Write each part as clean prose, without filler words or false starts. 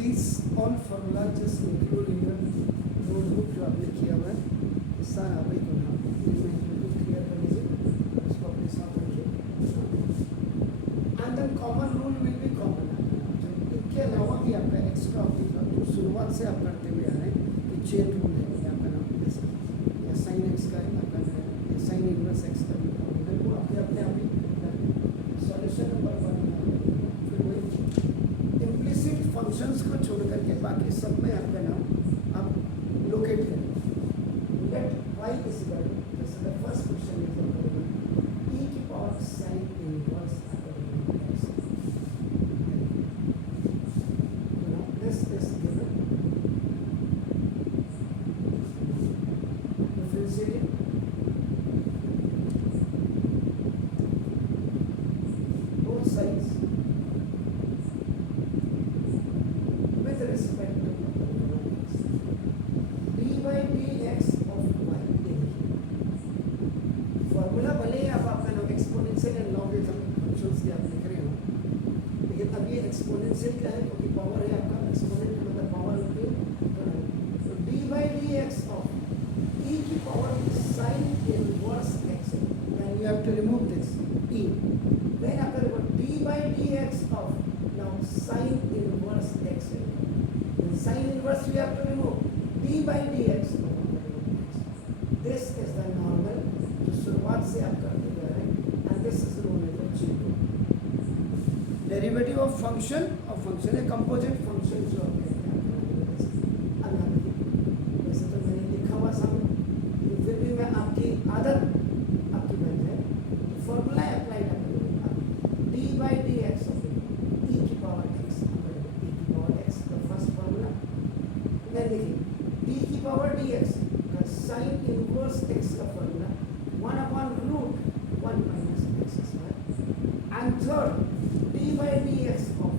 these all formula just include in your notebook जो आपने किया हुआ है हिस्सा आप ही को ना इसमें बिल्कुल क्लियर कर लीजिए उसको अपने साथ रखिए and then common rule will be common जो इनके अलावा भी आपका एक्स्ट्रा होगा तो शुरुआत से आप करते हुए आ रहे हैं कि चेन रूल है या आपका नाम जैसे या साइन एक्स का आपका साइन इनवर्स एक्स का भी फॉर्मूला है वो अपने आप ही सॉल्यूशन नंबर 1 इम्प्लिसिट फंक्शंस को छोड़ करके बाकी सब में आपका नाम आप लोकेट करें let y is equal to जैसे the first question is e की power sin inverse this is given differentiating both sides with respect to d by dx of y formula भले ही आप आपका नाम एक्सपोनेंशियल एंड लॉगरिथमिक फंक्शंस के आप लिख रहे हो लेकिन अब ये एक्सपोनेंशियल क्या है क्योंकि पावर है आपका एक्सपोनेंट मतलब पावर होती है तो d by dx of e की power sin inverse x then you have to remove this e then after d by dx of now sin inverse x then sin inverse we have to remove d by dx this is the normal जो शुरुआत से आप करते जा रहे हैं and this is known as the G derivative of function और फंक्शन है कंपोजिट फंक्शन जो आप कहते हैं अलग वैसे तो मैंने लिखा हुआ सामने फिर भी मैं आपकी आदत आपकी बन जाए फॉर्मूला अप्लाई कर डी बाई डी एक्स ई की पावर एक्स ई की पावर एक्स का फर्स्ट फॉर्मूला मैं लिखिए डी की पावर डी एक्स का साइन इनवर्स एक्स का फॉर्मूला 1 upon root 1 minus x square and third d by dx of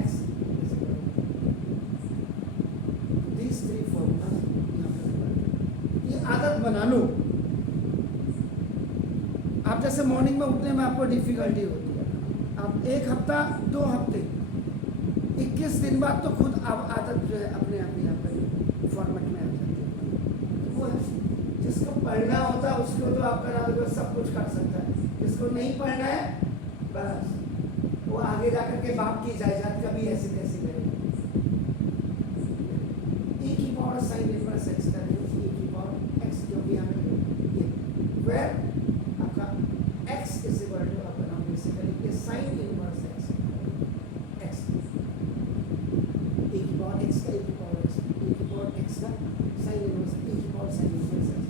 x is equal to these three formulas ये आदत बना लो आप जैसे मॉर्निंग में उठने में आपको डिफिकल्टी होती है आप एक हफ्ता 2 हफ्ते 21 दिन बाद तो खुद आप आदत जो है अपने आप ही आपका फॉर्मेट में आ जाती है वो है जिसको पढ़ना होता है उसको तो आपका नाम सब कुछ कर सकता है जिसको नहीं पढ़ना है बस वो आगे जाकर के बाप की जायदाद कभी ऐसी तैसी करेगा e की पावर sin इनवर्स x का e की पावर x जो भी हमें ये वेयर आपका x इज इक्वल टू आपका नाम बेसिकली ये sin इनवर्स x e की पावर x का e की पावर x का sin इनवर्स e की power sin inverse x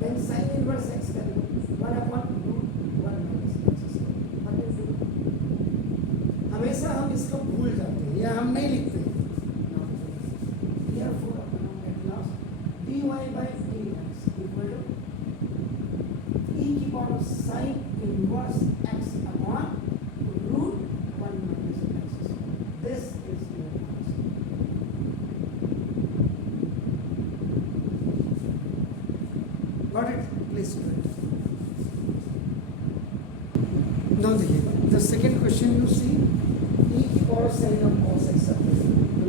then sin inverse x करेंगे 1 upon root 1 minus x square हमेशा हम इसको भूल जाते हैं या हम नहीं लिखते therefore at last dy by dx equal to e की power sin inverse x upon root 1 minus x square this is your answer got it please do it now देखिएगा the second question you see e की power sin of cos x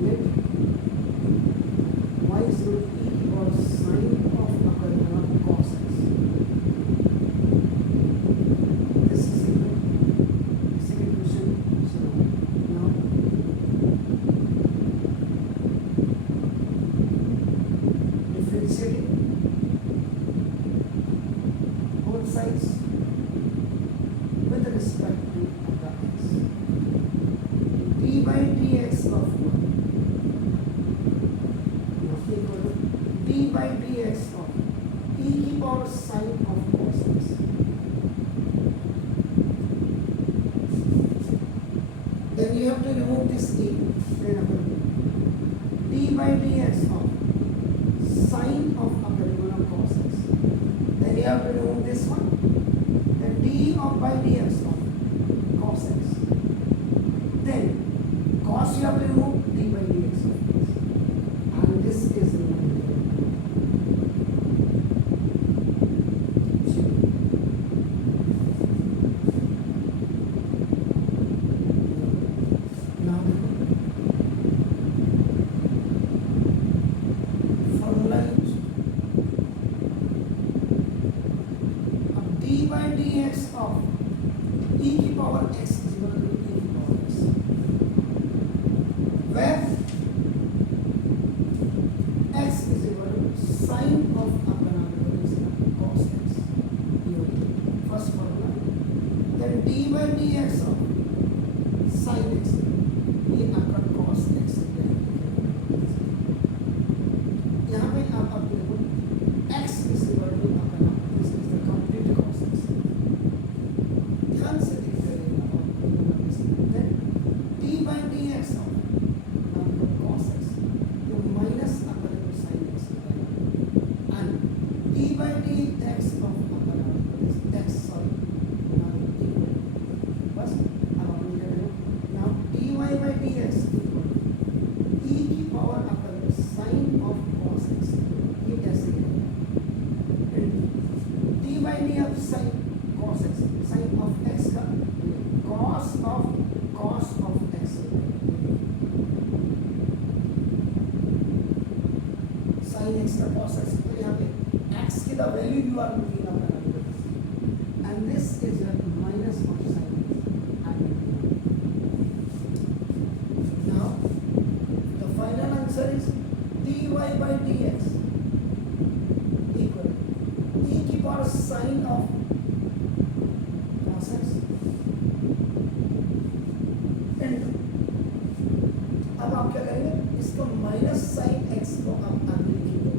right y is equal to e की power sin of cos x this is the second question so now differentiating both sides with respect to the x. d by dx of 1 equal to d by dx of e की power sin of cos x. Then you have to remove this e. Then d by dx of sin of cos x. Then you have to remove this one. Then d of by dx of cos x. Then cos you have to remove d by dx of x. And this is the now sine of cos x, ये ऐसे ही d by नहीं, अब sine cos x, sine of x का cos of x, sine x का cos x, तो यहाँ पे एक्स की the value you are looking up and this is a minus of sin x. Now the final answer is dy by dx equal e की power sin of cos x and अब आप क्या करेंगे, इसको minus sine x को आप आगे लिखेंगे,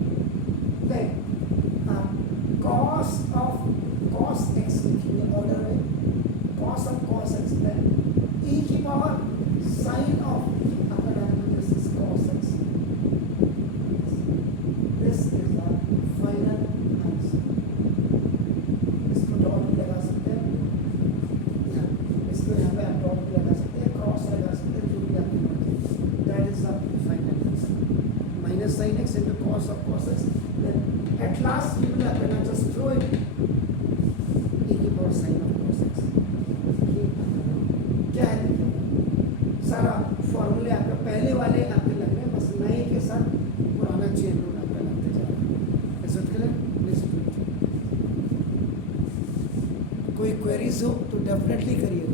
देन आप cos of cos x लिखेंगे ऑर्डर में, cos of cos x then e की पावर sin of आपका direct this is cos x, this is the final answer. इसको डॉट भी लगा सकते हैं, इसको यहाँ पे आप डॉट भी लगा सकते हैं, क्रॉस लगा सकते हैं, जो भी आपकी मर्जी, that is the final answer, minus sin x into cos of cos x, then at last you will have to just throw it sine of cos x, क्या है सारा फॉर्मूले आपका पहले वाले आपके लग रहे हैं, बस नए के साथ पुराना चेन रूल आपका लगते जा रहा है। ऐसा क्लियर? कोई क्वेरीज हो तो डेफिनेटली करिएगा।